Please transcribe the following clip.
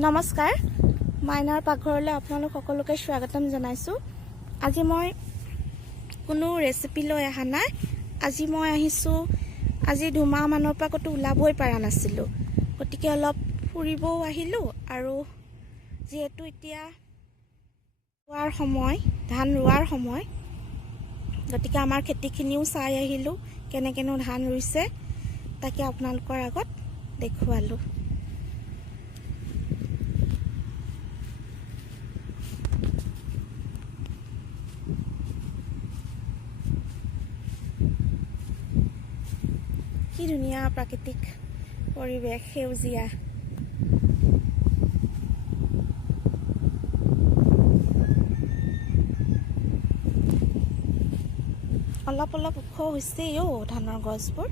নমস্কাৰ, মাইনাৰ পাকঘৰলৈ আপোনালোক সকলোকে স্বাগতম জনাইছোঁ। আজি মই কোনো ৰেচিপি লৈ অহা নাই। আজি মই আহিছোঁ, আজি দুমাহমানৰ পৰা ক'তো ওলাবই পৰা নাছিলোঁ, গতিকে অলপ ফুৰিবও আহিলোঁ আৰু যিহেতু এতিয়া ৰোৱাৰ সময়, ধান ৰোৱাৰ সময়, গতিকে আমাৰ খেতিখিনিও চাই আহিলোঁ, কেনেকেনো ধান ৰুইছে তাকে আপোনালোকৰ আগত দেখুৱালোঁ। কি ধুনীয়া প্ৰাকৃতিক পৰিৱেশ, সেউজীয়া। অলপ অলপ ওখ হৈছেই ধানৰ গছবোৰ।